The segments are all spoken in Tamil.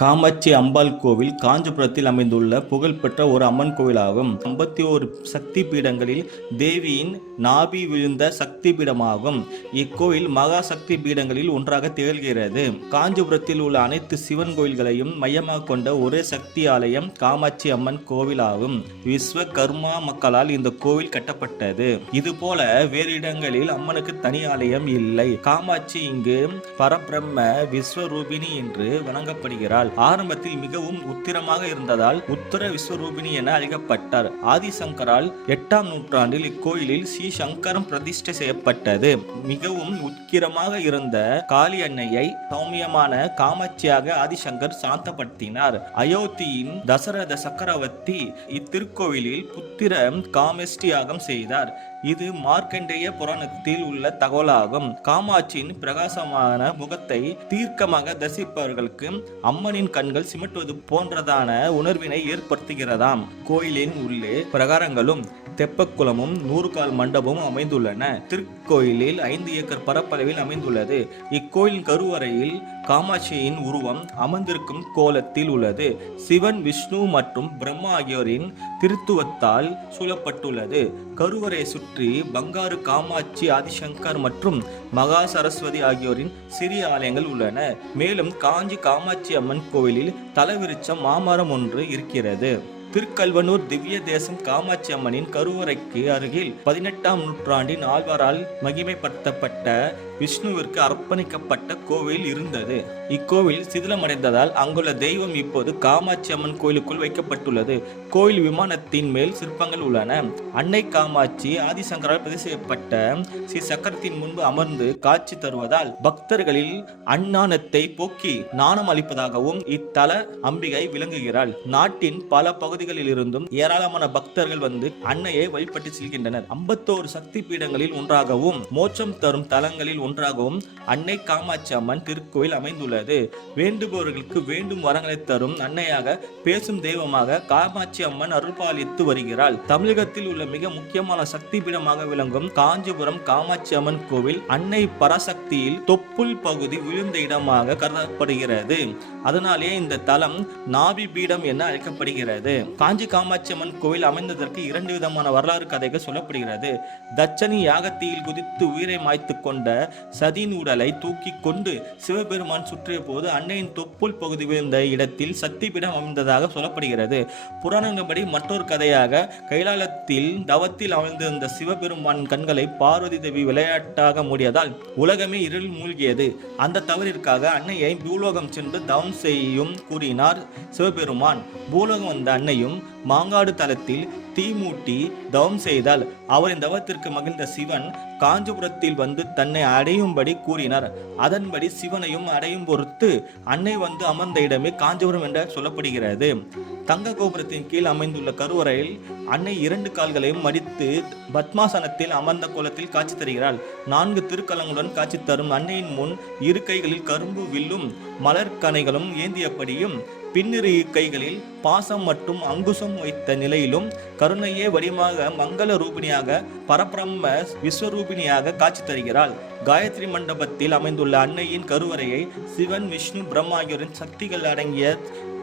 காமாட்சி அம்பாள் கோவில் காஞ்சிபுரத்தில் அமைந்துள்ள புகழ்பெற்ற ஒரு அம்மன் கோவிலாகும். ஐம்பத்தி ஓரு சக்தி பீடங்களில் தேவியின் நாபி விழுந்த சக்தி பீடமாகும் இக்கோவில் மகா சக்தி பீடங்களில் ஒன்றாக திகழ்கிறது. காஞ்சிபுரத்தில் உள்ள அனைத்து சிவன் கோயில்களையும் மையமாக கொண்ட ஒரே சக்தி ஆலயம் காமாட்சி அம்மன் கோவிலாகும். விஸ்வ கர்மா மக்களால் இந்த கோவில் கட்டப்பட்டது. இதுபோல வேறு இடங்களில் அம்மனுக்கு தனி ஆலயம் இல்லை. காமாட்சி இங்கு பரபிரம்ம விஸ்வரூபிணி என்று வணங்கப்படுகிறார். வணங்கப்படுகிறாள் ஆரம்பத்தில் மிகவும் உத்திரமாக இருந்ததால் உத்தர விஸ்வரூபிணி என அழைக்கப்பட்டார். ஆதிசங்கரால் எட்டாம் நூற்றாண்டில் இக்கோயிலில் ஸ்ரீ சங்கரம் பிரதிஷ்டை செய்யப்பட்டது. மிகவும் உக்கிரமாக இருந்த காளி அன்னையை சௌமியமான காமாட்சியாக ஆதிசங்கர் சாந்தப்படுத்தினார். அயோத்தியின் தசரத சக்கரவர்த்தி இத்திருக்கோவிலில் புத்திர காமெஷ்டி யாகம் செய்தார். இது மார்க்கண்டேய புராணத்தில் உள்ள தகவலாகும். காமாட்சியின் பிரகாசமான முகத்தை தீர்க்கமாக தரிசிப்பவர்களுக்கு அம்மனின் கண்கள் சிமிட்டுவது போன்றதான உணர்வினை ஏற்படுத்துகிறதாம். கோயிலின் உள்ளே பிரகாரங்களும் தெப்பக்குளமும் நூறுகால் மண்டபமும் அமைந்துள்ளன. திருக்கோயிலில் ஐந்து ஏக்கர் பரப்பளவில் அமைந்துள்ளது. இக்கோயிலின் கருவறையில் காமாட்சியின் உருவம் அமர்ந்திருக்கும் கோலத்தில் உள்ளது. சிவன் விஷ்ணு மற்றும் பிரம்மா ஆகியோரின் திருத்துவத்தால் சூழப்பட்டுள்ளது. கருவறையை சுற்றி பங்காரு காமாட்சி ஆதிசங்கர் மற்றும் மகா சரஸ்வதி ஆகியோரின் சிறிய ஆலயங்கள் உள்ளன. மேலும் காஞ்சி காமாட்சி அம்மன் கோவிலில் தலவிருச்சம் மாமரம் ஒன்று இருக்கிறது. திருக்கல்வனூர் திவ்ய தேசம் காமாட்சி அம்மனின் கருவறைக்கு அருகில் பதினெட்டாம் நூற்றாண்டின் ஆழ்வாரால் மகிமைப்படுத்தப்பட்ட விஷ்ணுவிற்கு அர்ப்பணிக்கப்பட்ட கோவில் இருந்தது. இக்கோவில் சிதிலமடைந்ததால் அங்குள்ள தெய்வம் இப்போது காமாட்சி அம்மன் கோயிலுக்குள் வைக்கப்பட்டுள்ளது. கோயில் விமானத்தின் மேல் சிற்பங்கள் உள்ளன. அன்னை காமாட்சி ஆதிசங்கரால் பதிவு செய்யப்பட்ட ஸ்ரீ சக்கரத்தின் முன்பு அமர்ந்து காட்சி தருவதால் பக்தர்களில் அஞ்ஞானத்தை போக்கி நாணம் அளிப்பதாகவும் இத்தல அம்பிகை விளங்குகிறாள். நாட்டின் பல பகுதி பகுதிகளில் இருந்தும் ஏராளமான பக்தர்கள் வந்து அன்னையை வழிபட்டு செல்கின்றனர். ஐம்பத்தோரு சக்தி பீடங்களில் ஒன்றாகவும் மோட்சம் தரும் தலங்களில் ஒன்றாகவும் அன்னை காமாட்சி அம்மன் திருக்கோயில் அமைந்துள்ளது. வேண்டுபவர்களுக்கு வேண்டும் வரங்களை தரும் அன்னையாக பேசும் தெய்வமாக காமாட்சி அம்மன் அருள்பாலித்து வருகிறாள். தமிழகத்தில் உள்ள மிக முக்கியமான சக்தி பீடமாக விளங்கும் காஞ்சிபுரம் காமாட்சி அம்மன் கோவில் அன்னை பராசக்தியில் தொப்புள் பகுதி விழுந்த இடமாக கருதப்படுகிறது. அதனாலே இந்த தலம் நாபி பீடம் என அழைக்கப்படுகிறது. காஞ்சி காமாட்சி அம்மன் கோவில் அமைந்ததற்கு இரண்டு விதமான வரலாறு கதைகள் சொல்லப்படுகிறது. தட்சணி யாகத்தியில் குதித்து உயிரை மாய்த்து கொண்ட சதியின் உடலை தூக்கி கொண்டு சிவபெருமான் சுற்றிய போது அன்னையின் தொப்புள் பகுதி விழுந்த இடத்தில் சக்தி பீடம் அமைந்ததாக சொல்லப்படுகிறது. புராணங்கபடி மற்றொரு கதையாக கைலாலத்தில் தவத்தில் அமர்ந்திருந்த சிவபெருமான் கண்களை பார்வதி தேவி விளையாட்டாக மூடியதால் உலகமே இருள் மூழ்கியது. அந்த தவறிற்காக அன்னையை பூலோகம் சென்று தவம் செய்யும் கூறினார் சிவபெருமான். பூலோகம் வந்த அன்னையும் மாங்காடு தலத்தில் தீ மூட்டி தவம் செய்தால் அவரின் தவத்திற்கு மகிழ்ந்த சிவன் காஞ்சிபுரத்தில் வந்து தன்னை அடையும்படி கூறினார். அதன்படி சிவனையும் அடையும் பொறுத்து அன்னை வந்து அமர்ந்த இடமே காஞ்சிபுரம் என்று சொல்லப்படுகிறது. தங்க கோபுரத்தின் கீழ் அமைந்துள்ள கருவறையில் அன்னை இரண்டு கால்களையும் மடித்து பத்மாசனத்தில் அமர்ந்த கோலத்தில் காட்சி தருகிறாள். நான்கு திருக்கலங்களுடன் காட்சி தரும் அன்னையின் முன் இரு கைகளில் கரும்பு வில்லும் மலர் கனைகளும் ஏந்தியபடியும் பின்னிரு கைகளில் பாசம் மற்றும் அங்குசம் வைத்த நிலையிலும் கருணையே வடிவமாக மங்கள ரூபிணியாக பரபிரம்ம விஸ்வரூபிணியாக காட்சி தருகிறாள். காயத்ரி மண்டபத்தில் அமைந்துள்ள அன்னையின் கருவறையை சிவன் விஷ்ணு பிரம்மா ஆகியோரின் சக்திகள் அடங்கிய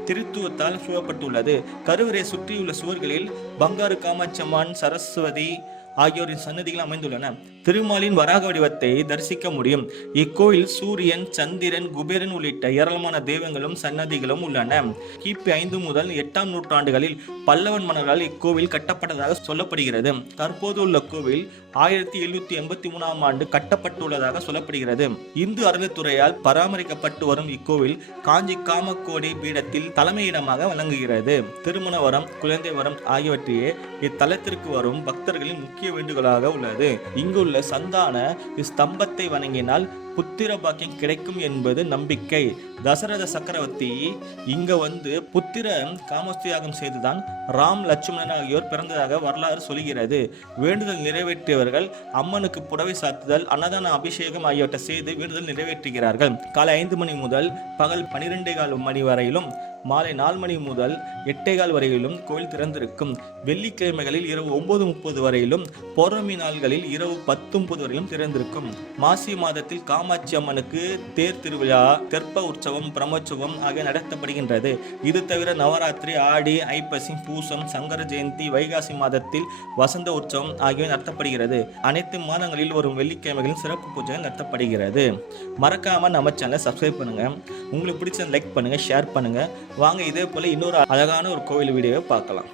திருத்துவத்தால் சூழப்பட்டுள்ளது. கருவறை சுற்றியுள்ள சுவர்களில் பங்காரு காமாட்சம்மான் சரஸ்வதி ஆகியோரின் சன்னதிகள் அமைந்துள்ளன. திருமாலின் வராக வடிவத்தை தரிசிக்க முடியும். இக்கோயில் சூரியன் சந்திரன் குபேரன் உள்ளிட்ட ஏராளமான தெய்வங்களும் சன்னதிகளும் உள்ளன. கிபி ஐந்து முதல் எட்டாம் நூற்றாண்டுகளில் பல்லவன் மன்னர்களால் இக்கோவில் கட்டப்பட்டதாக சொல்லப்படுகிறது. தற்போது உள்ள கோவில் ஆயிரத்தி எழுநூத்தி எண்பத்தி மூணாம் ஆண்டு கட்டப்பட்டுள்ளதாக சொல்லப்படுகிறது. இந்து அறநிலைத்துறையால் பராமரிக்கப்பட்டு வரும் இக்கோவில் காஞ்சி காமக்கோடி பீடத்தில் தலைமையிடமாக வழங்குகிறது திருமண வரம் குழந்தை வரம் ஆகியவற்றையே இத்தலத்திற்கு வரும் பக்தர்களின் முக்கிய வேண்டுகோளாக உள்ளது. இங்குள்ள சந்தான ஸ்தம்பத்தை வணங்கினால் புத்திர பாக்கியம் கிடைக்கும் என்பது நம்பிக்கை. தசரத சக்கரவர்த்தி இங்க வந்து புத்திர காமஸ்தியாகம் செய்துதான் ராம் லட்சுமணன் ஆகியோர் பிறந்ததாக வரலாறு சொல்கிறது. வேண்டுதல் நிறைவேற்றியவர்கள் அம்மனுக்கு புடவை சாத்துதல் அன்னதான அபிஷேகம் ஆகியவற்றை செய்து வேண்டுதல் நிறைவேற்றுகிறார்கள். காலை ஐந்து மணி முதல் பகல் பனிரெண்டே கால் மணி வரையிலும் மாலை நாலு மணி முதல் எட்டேகால் வரையிலும் கோவில் திறந்திருக்கும். வெள்ளிக்கிழமைகளில் இரவு ஒன்பது முப்பது வரையிலும் பௌர்ணமி நாள்களில் இரவு பத்து முப்பது வரையிலும் திறந்திருக்கும். மாசி மாதத்தில் காமாட்சி அம்மனுக்கு தேர் திருவிழா தெற்ப உற்சவம் பிரம்மோற்சவம் ஆகிய நடத்தப்படுகின்றது. இது தவிர நவராத்திரி ஆடி ஐப்பசி பூசம் சங்கர ஜெயந்தி வைகாசி மாதத்தில் வசந்த உற்சவம் ஆகியவை நடத்தப்படுகிறது. அனைத்து மாதங்களில் வரும் வெள்ளிக்கிழமைகளில் சிறப்பு பூஜைகள் நடத்தப்படுகிறது. மறக்காமல் நம்ம சேனலை சப்ஸ்கிரைப் பண்ணுங்கள் உங்களுக்கு பிடிச்ச லைக் பண்ணுங்கள் ஷேர் பண்ணுங்கள் வாங்க இதே போல் இன்னொரு அழகான ஒரு கோவில் வீடியோவை பார்க்கலாம்.